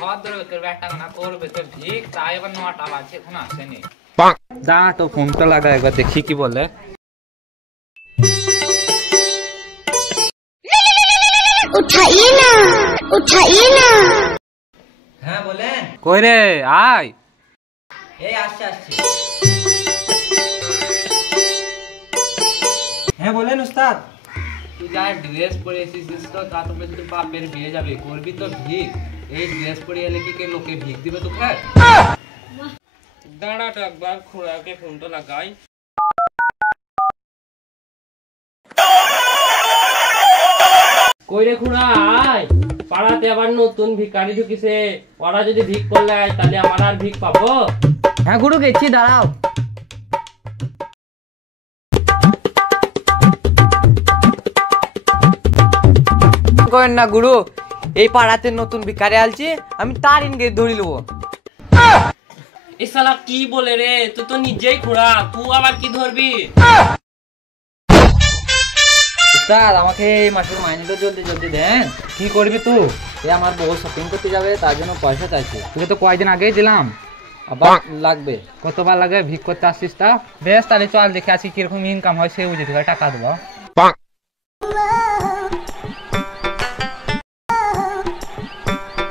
ভদ্র ব্যাটা না করবে তো ঠিক তাই এবার 9টা বাজে এখন আসেনি দাঁড়া তো ফোনটা লাগা একবার দেখি কি বলে उठाइए ना হ্যাঁ বলেন কই রে আয় এই আসছে হ্যাঁ বলেন উস্তাদ তুই যা ড্রেস পরে এসেছিস তো তা তো বলছিস তোর বাপের বিয়ে যাবে করবি তো ভিক এই ড্রেস পরে এলে কি কে লোকে ভিক দিবে তোকে দাঁড়া তো একবার খুড়াকে ফোনটা লাগাই কই রে খুড়া আয় পাড়াতে আবার নতুন ভিখারি ঢুকিছে ওরা যদি ভিক করলে তাহলে আমার আর ভিক পাবো হ্যাঁ গুরু গেছি দাঁড়াও করেন না গুরু এই পাড়াতে নতুন ভিখারি আলছি আমি তার ইনকে ধরি লব এই শালা কি বলে রে তুই তো নিজেই খুড়া তুই আবার কি ধরবি উস্তাদ আমাকে এই মাসের মাইনেটা জলদি দেন কি করবি তুই এই আমার বউ শপিং করতে যাবে তার জন্য পয়সা চাইছে তোকে তো কয়েকদিন আগেই দিলাম আবার লাগবে কতবার লাগে ভিক করতে আসছিস তা বেশ তাহলে চল দেখে আসি কিরকম ইনকাম হয় সে বুঝে থেকে টাকা দেবো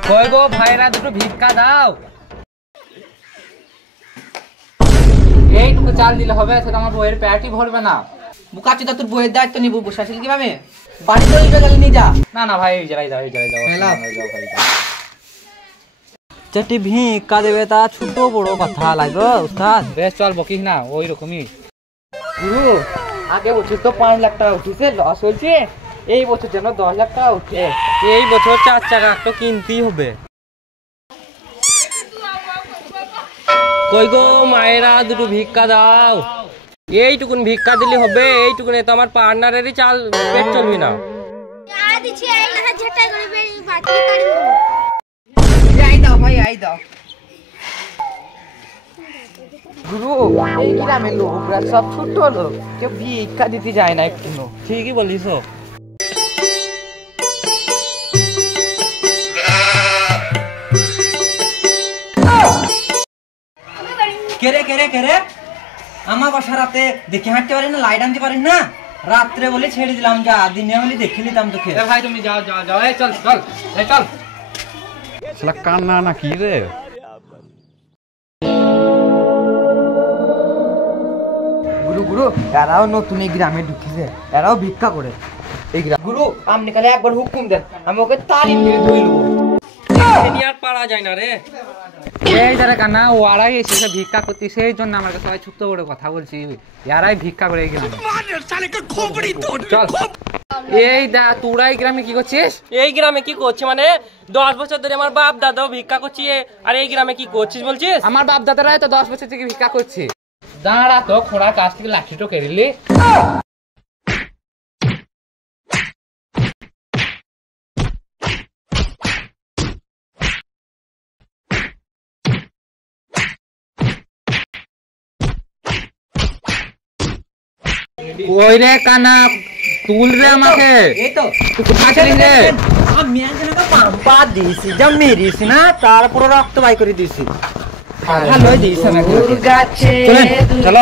কই গো ভাইরা দুটো ভিক্ষা দাও এইটুকু চাল দিলে হবে সেটা আমার বইয়ের পেটই ভরবে না বুকাচুদা তোর বইয়ের দায়িত্ব নিব বসাছিল কিভাবে বাড়িতে ওই গেলে নিয়ে যা না ভাই এই জায়গায় যাও চারটি ভিক্ষা দেবে তা ছোট বড় কথা লাগবে উস্তাদ বেশ চল বকিস না ওই রকমই গুরু আগে বছর তো 5 লাখ টাকা উঠেছে লস হয়েছে এই বছর যেন 10 লাখ টাকা উঠে এই বছর 4 চাকা তো কিনতেই হবে কই গো মায়েরা দুটো ভিক্ষা দাও এইটুকুন ভিক্ষা দিলে হবে এইটুকুনে তো আমার পার্টনারেরই চাল পেট চলবি না আই দাও গুরু এই গ্রামের লোকরা সব ছোট লোক কেউ ভিক্ষা দিতে যায় না একটু ঠিকই বলিস কেরে আমার বাসা রাতে দেখে হাঁটতে পারিস না লাইট আনতে পারিস না রাত্রে বলে ছেড়ে দিলাম যা দিনে হলে দেখে নিতাম তোকে ভাই তুমি যাও এই চল শালা কান্না না কি রে গুরু এরাও নতুন এই গ্রামে ঢুকেছে এরাও ভিক্ষা করে এই গ্রাম গুরু আপনি কালে একবার হুকুম দেন আমি ওকে তারিম দিয়ে ধুইলব আর পারা যায় না রে এই যারা কান্না ওরাই এসেছে ভিক্ষা করতে সেই জন্য আমার কাছে সবাই ছোট্ট বড় কথা বলছি ইয়ারাই ভিক্ষা করে এই গ্রামে চল এই দা তোরা এই গ্রামে কি করছিস এই গ্রামে কি করছিস মানে 10 বছর ধরে আমার বাপ দাদাও ভিক্ষা করছে আর এই গ্রামে কি করছিস বলছিস আমার বাপ দাদারাই তো 10 বছর থেকে ভিক্ষা করছে দাঁড়া তো খোড়া কাছ থেকে লাঠিটো কেড়িলি ওই রে কানা তুল রে আমাকে এই তো রে আমি একজনকে পাম্পা দিয়েছি যা মেরিছি না তারপর রক্ত বাই করে দিয়েছি ভালো দিয়েছি চলো